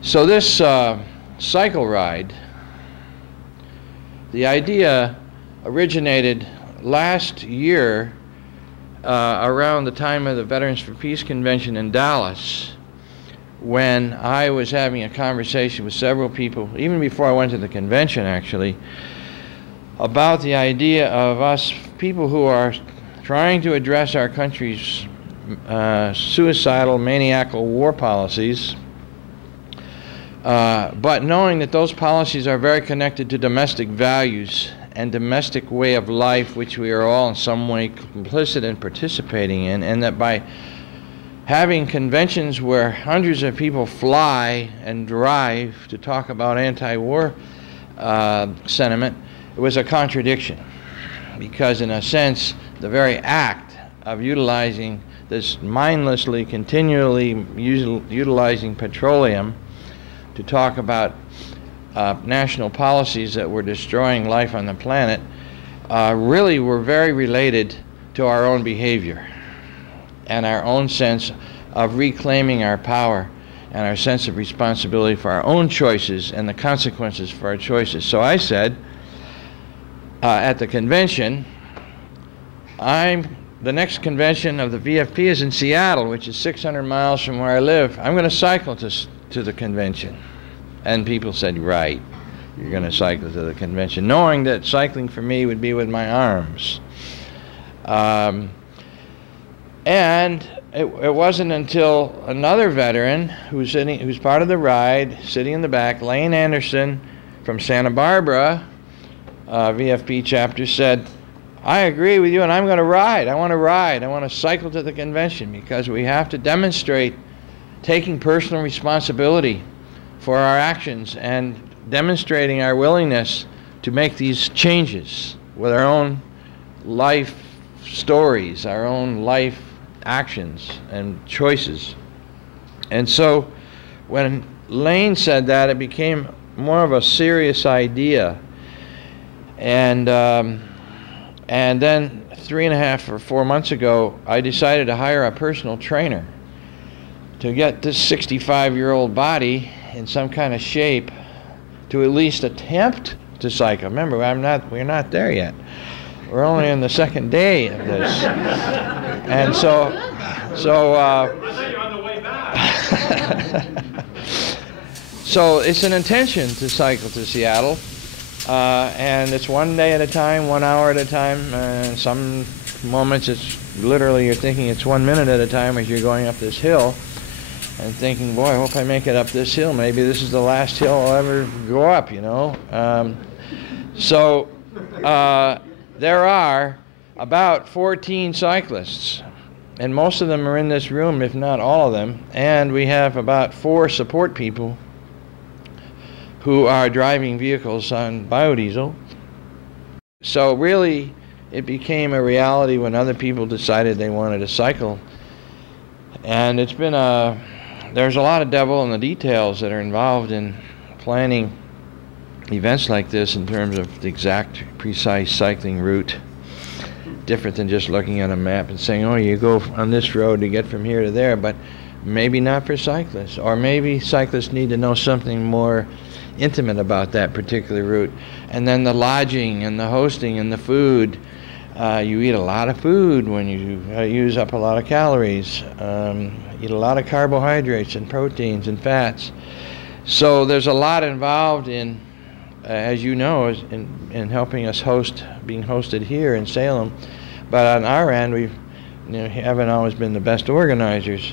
So this cycle ride, the idea originated last year around the time of the Veterans for Peace Convention in Dallas, when I was having a conversation with several people, even before I went to the convention actually, about the idea of us people who are trying to address our country's suicidal, maniacal war policies, but knowing that those policies are very connected to domestic values and domestic way of life, which we are all in some way complicit in participating in, and that by having conventions where hundreds of people fly and drive to talk about anti-war sentiment, it was a contradiction, because in a sense the very act of utilizing this mindlessly, continually utilizing petroleum to talk about national policies that were destroying life on the planet really were very related to our own behavior and our own sense of reclaiming our power and our sense of responsibility for our own choices and the consequences for our choices. So I said at the convention, the next convention of the VFP is in Seattle, which is 600 miles from where I live. I'm going to cycle to the convention. And people said, right, you're going to cycle to the convention, knowing that cycling for me would be with my arms. And it wasn't until another veteran who's part of the ride, sitting in the back, Lane Anderson from Santa Barbara, VFP chapter, said, I agree with you and I'm going to ride. I want to ride. I want to cycle to the convention, because we have to demonstrate taking personal responsibility for our actions and demonstrating our willingness to make these changes with our own life stories, our own life actions and choices. And so when Lane said that, it became more of a serious idea. And then 3.5 or 4 months ago, I decided to hire a personal trainer to get this 65-year-old body in some kind of shape to at least attempt to cycle. Remember, we're not there yet. We're only on the second day of this. And so I thought you were on the way back. So it's an intention to cycle to Seattle, and it's 1 day at a time, 1 hour at a time, and some moments it's literally you're thinking it's 1 minute at a time as you're going up this hill, and thinking, boy, I hope I make it up this hill. Maybe this is the last hill I'll ever go up, you know. There are about 14 cyclists, and most of them are in this room, if not all of them, and we have about 4 support people who are driving vehicles on biodiesel. So really, it became a reality when other people decided they wanted to cycle. And it's been there's a lot of devil in the details that are involved in planning events like this in terms of the exact, precise cycling route, different than just looking at a map and saying, oh, you go on this road to get from here to there, but maybe not for cyclists. Or maybe cyclists need to know something more intimate about that particular route. And then the lodging and the hosting and the food. You eat a lot of food when you use up a lot of calories. Eat a lot of carbohydrates and proteins and fats. So there's a lot involved in, as you know, in helping us being hosted here in Salem. But on our end, we haven't always been the best organizers.